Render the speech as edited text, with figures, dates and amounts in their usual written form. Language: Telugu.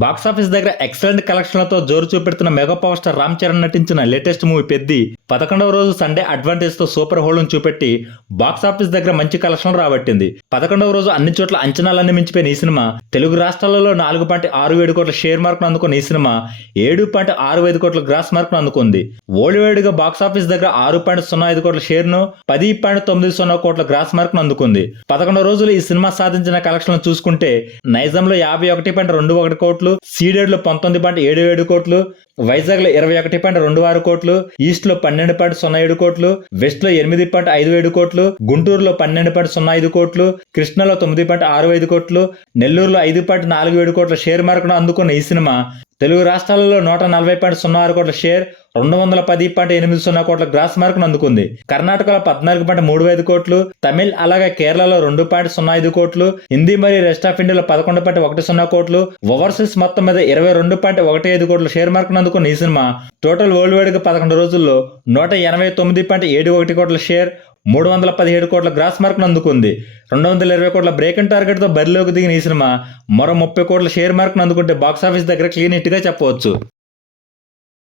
బాక్సాఫీస్ దగ్గర ఎక్సలెంట్ కలెక్షన్లతో జోరు చూపెడుతున్న mega power star Ram Charan నటించిన లేటెస్ట్ మూవీ పెద్ది 11వ రోజు సండే అడ్వాంటేజ్ తో సూపర్ హోల్డ్ను చూపెట్టి బాక్సాఫీస్ దగ్గర మంచి కలెక్షన్లు రాబట్టింది. 11వ రోజు అన్ని చోట్ల అంచనాలన్నీ మించిపోయిన ఈ సినిమా తెలుగు రాష్ట్రాలలో 4.67 కోట్ల షేర్ మార్క్ ను అందుకున్న ఈ సినిమా 7.65 కోట్ల గ్రాస్ మార్క్ ను అందుకుంది. వరల్డ్ వైడ్ గా బాక్సాఫీస్ దగ్గర 6.05 కోట్ల షేర్ ను 10.90 కోట్ల గ్రాస్ మార్క్ ను అందుకుంది. 11 రోజులు ఈ సినిమా సాధించిన కలెక్షన్లు చూసుకుంటే నైజాంలో 51.21 కోట్లు, సీడెడ్ లో 19.77 కోట్లు, వైజాగ్ లో 21.26 కోట్లు, ఈస్ట్ లో 12.07 కోట్లు, వెస్ట్ లో 8.57 కోట్లు, గుంటూరులో 12.05 కోట్లు, కృష్ణలో 9.65 కోట్లు, నెల్లూరులో 5.47 కోట్ల షేర్ మార్కును అందుకున్న ఈ సినిమా తెలుగు రాష్ట్రాలలో 140.06 కోట్ల షేర్, 210.80 కోట్ల గ్రాస్ మార్కును అందుకుంది. కర్ణాటకలో 14.35 కోట్లు, తమిళ్ అలాగే కేరళలో 2.05 కోట్లు, హిందీ మరియు రెస్ట్ ఆఫ్ ఇండియాలో 11.10 కోట్లు, ఓవర్సీస్ మొత్తం మీద 22.15 కోట్ల షేర్ మార్కును అందుకున్న ఈ సినిమా టోటల్ వరల్డ్ వైడ్ గా 11 రోజుల్లో 189.71 కోట్ల షేర్, 317 కోట్ల గ్రాస్ మార్కును అందుకుంది. 220 కోట్ల బ్రేక్ ఇన్ టార్గెట్ తో బరిలోకి దిగిన ఈ సినిమా మరో 30 కోట్ల షేర్ మార్కును అందుకుంటే బాక్సాఫీస్ దగ్గర క్లీన్ హిట్ గా చెప్పవచ్చు.